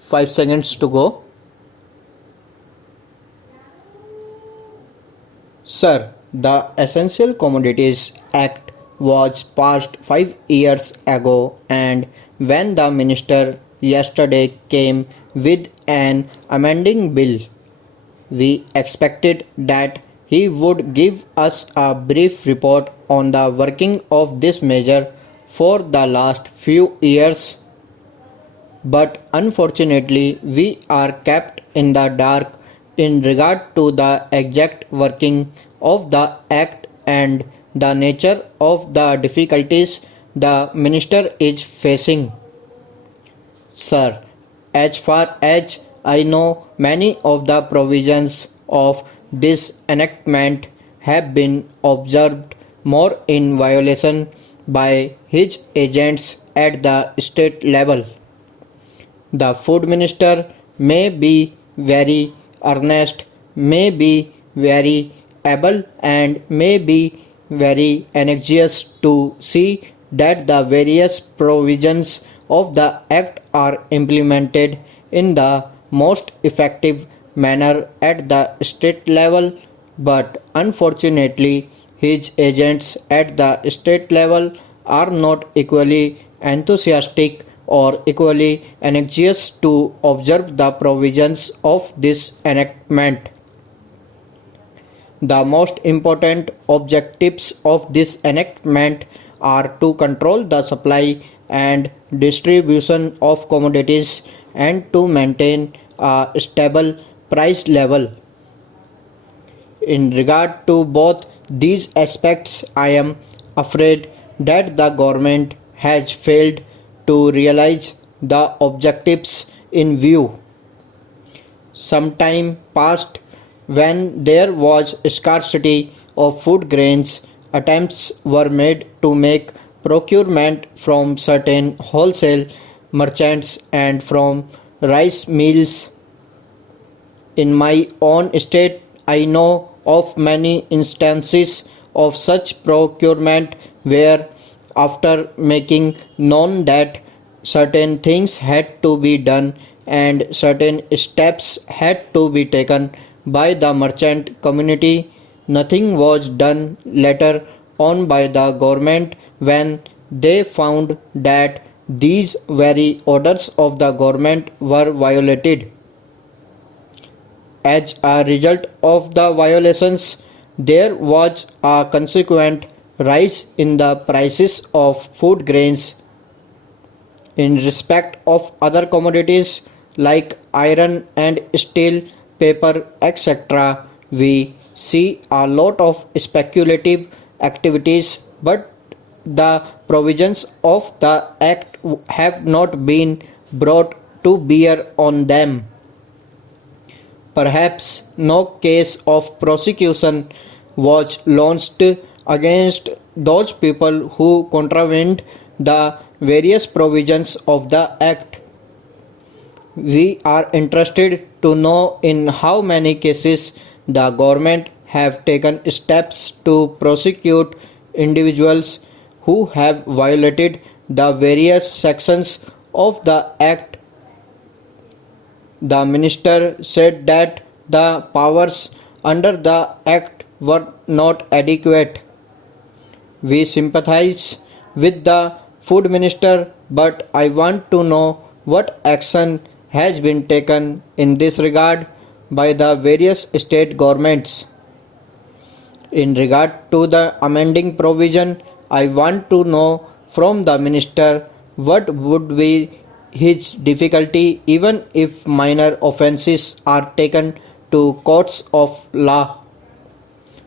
5 seconds to go. Sir, the Essential Commodities Act was passed 5 years ago, and when the minister yesterday came with an amending bill, we expected that he would give us a brief report on the working of this measure for the last few years. But unfortunately, we are kept in the dark in regard to the exact working of the Act and the nature of the difficulties the Minister is facing. Sir, as far as I know, many of the provisions of this enactment have been observed more in violation by his agents at the state level. The food minister may be very earnest, may be very able, and may be very anxious to see that the various provisions of the Act are implemented in the most effective manner at the state level, but unfortunately, his agents at the state level are not equally enthusiastic or equally anxious to observe the provisions of this enactment. The most important objectives of this enactment are to control the supply and distribution of commodities and to maintain a stable price level. In regard to both these aspects, I am afraid that the government has failed to realize the objectives in view. Some time past, when there was scarcity of food grains, attempts were made to make procurement from certain wholesale merchants and from rice mills. In my own state, I know of many instances of such procurement where, after making known that certain things had to be done and certain steps had to be taken by the merchant community, nothing was done later on by the government when they found that these very orders of the government were violated. As a result of the violations, there was a consequent rise in the prices of food grains. In respect of other commodities like iron and steel, paper, etc., we see a lot of speculative activities, but the provisions of the Act have not been brought to bear on them. Perhaps no case of prosecution was launched against those people who contravened the various provisions of the Act. We are interested to know in how many cases the government have taken steps to prosecute individuals who have violated the various sections of the Act. The minister said that the powers under the Act were not adequate. We sympathize with the food minister, but I want to know what action has been taken in this regard by the various state governments. In regard to the amending provision, I want to know from the minister what would be his difficulty even if minor offences are taken to courts of law.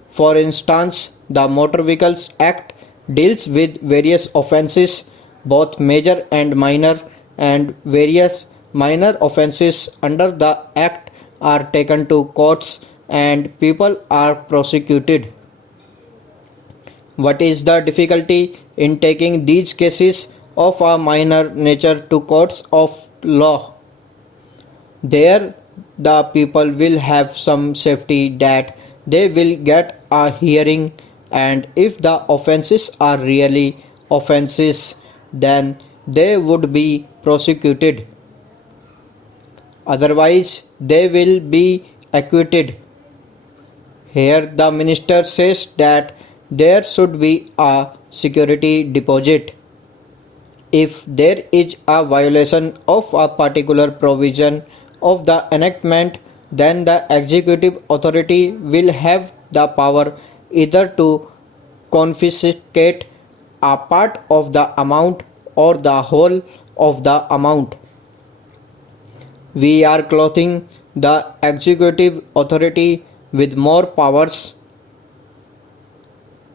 For instance, the Motor Vehicles Act deals with various offences, both major and minor, and various minor offences under the Act are taken to courts and people are prosecuted. What is the difficulty in taking these cases of a minor nature to courts of law? There, the people will have some safety that they will get a hearing, and if the offences are really offences, then they would be prosecuted. otherwise they will be acquitted. Here the minister says that there should be a security deposit. If there is a violation of a particular provision of the enactment, then the executive authority will have the power either to confiscate a part of the amount or the whole of the amount. We are clothing the executive authority with more powers.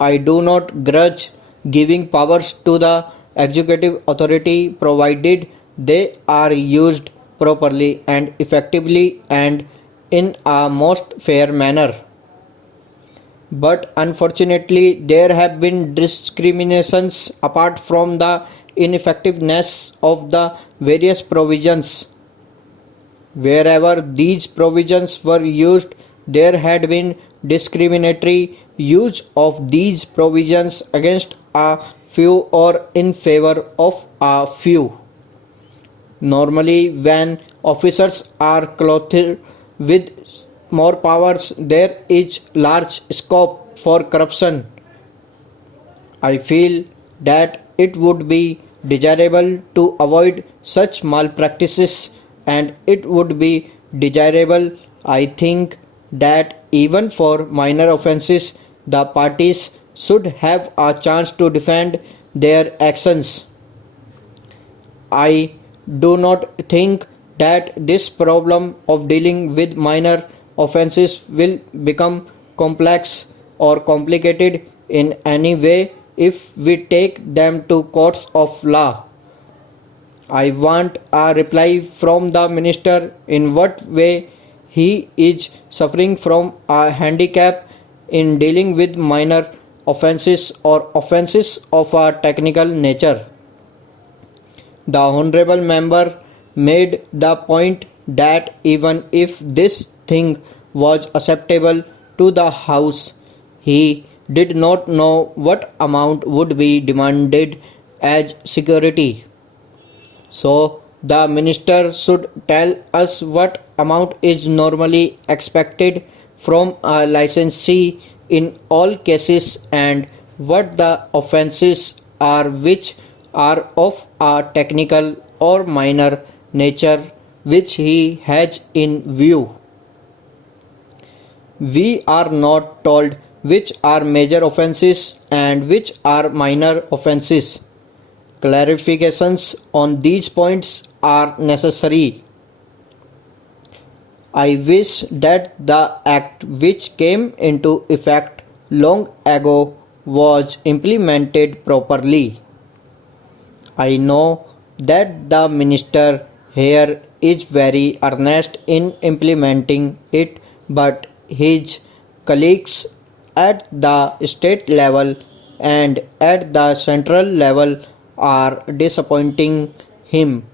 I do not grudge giving powers to the executive authority provided they are used properly and effectively and in a most fair manner. But unfortunately, there have been discriminations apart from the ineffectiveness of the various provisions. Wherever these provisions were used, there had been discriminatory use of these provisions against a few or in favor of a few. Normally, when officers are clothed with more powers, there is large scope for corruption. I feel that it would be desirable to avoid such malpractices, and it would be desirable, I think, that even for minor offences, the parties should have a chance to defend their actions. I do not think that this problem of dealing with minor offences will become complex or complicated in any way if we take them to courts of law. I want a reply from the minister in what way he is suffering from a handicap in dealing with minor offences or offences of a technical nature. The honorable member made the point that even if this thing was acceptable to the House, he did not know what amount would be demanded as security. So, the minister should tell us what amount is normally expected from a licensee in all cases and what the offences are which are of a technical or minor nature which he has in view. We are not told which are major offences and which are minor offences. Clarifications on these points are necessary. I wish that the act which came into effect long ago was implemented properly. I know that the minister here is very earnest in implementing it, but his colleagues at the state level and at the central level are disappointing him.